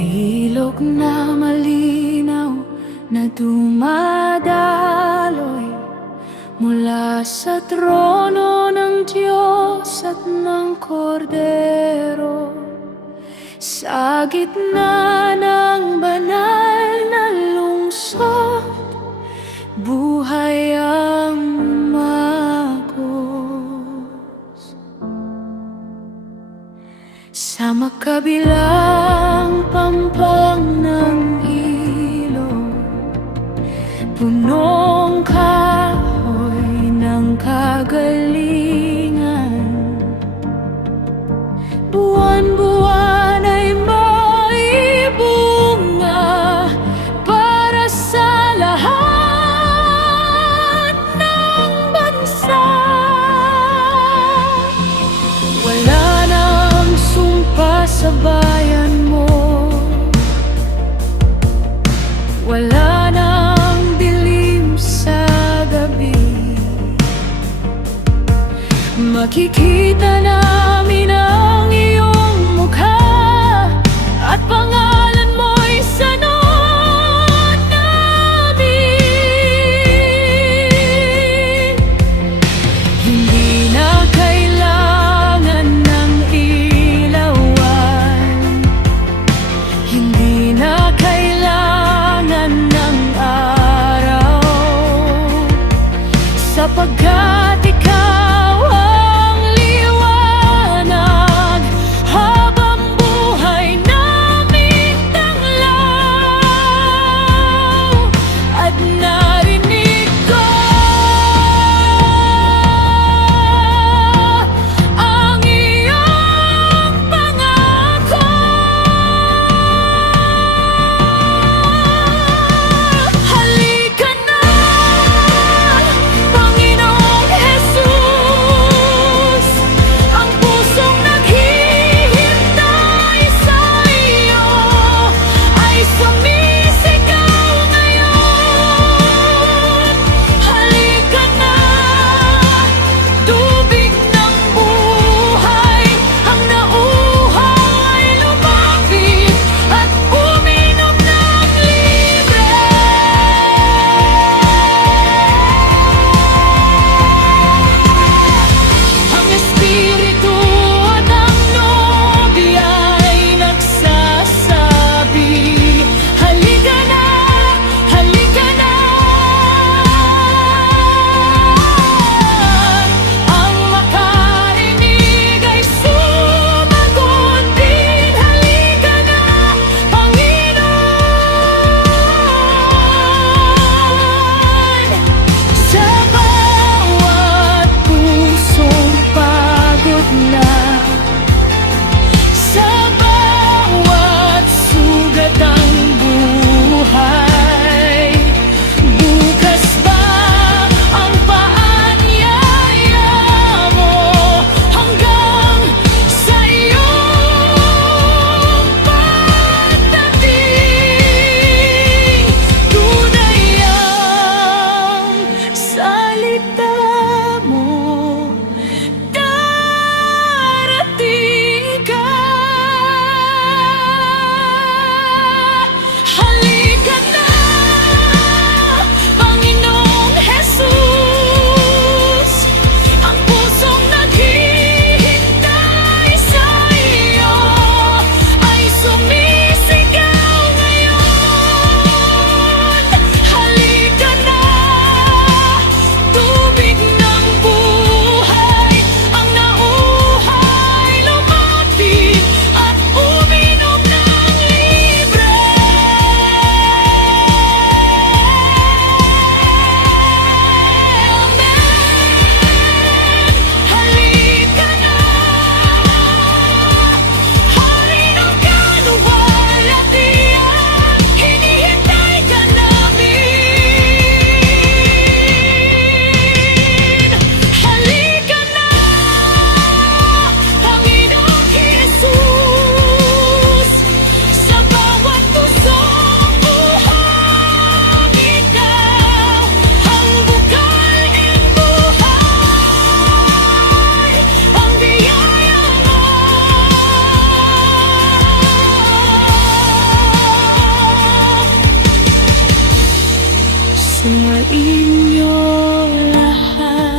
May ilog na malinaw na dumadaloy mula sa trono ng Diyos at ng Kordero. Sa gitna ng banal na lungsod, buhay ang magos. Sa makabilang pampang ng ilog, punong kahoy ng kagalingan, buwan-buwan ay may bunga para sa lahat ng bansa. Wala nang sumpa sa bayan mo, wala nang dilim sa gabi. Makikita namin ang iyong mukha at pangalan mo'y sa noo namin. Hindi na kailangan ng ilawan, hindi na kailangan ng araw, sapagkat ikaw ang liwanag habang buhay naming tanglaw. At narinig ko ang iyong pangako. Halika na, Panginoong inyo lahat.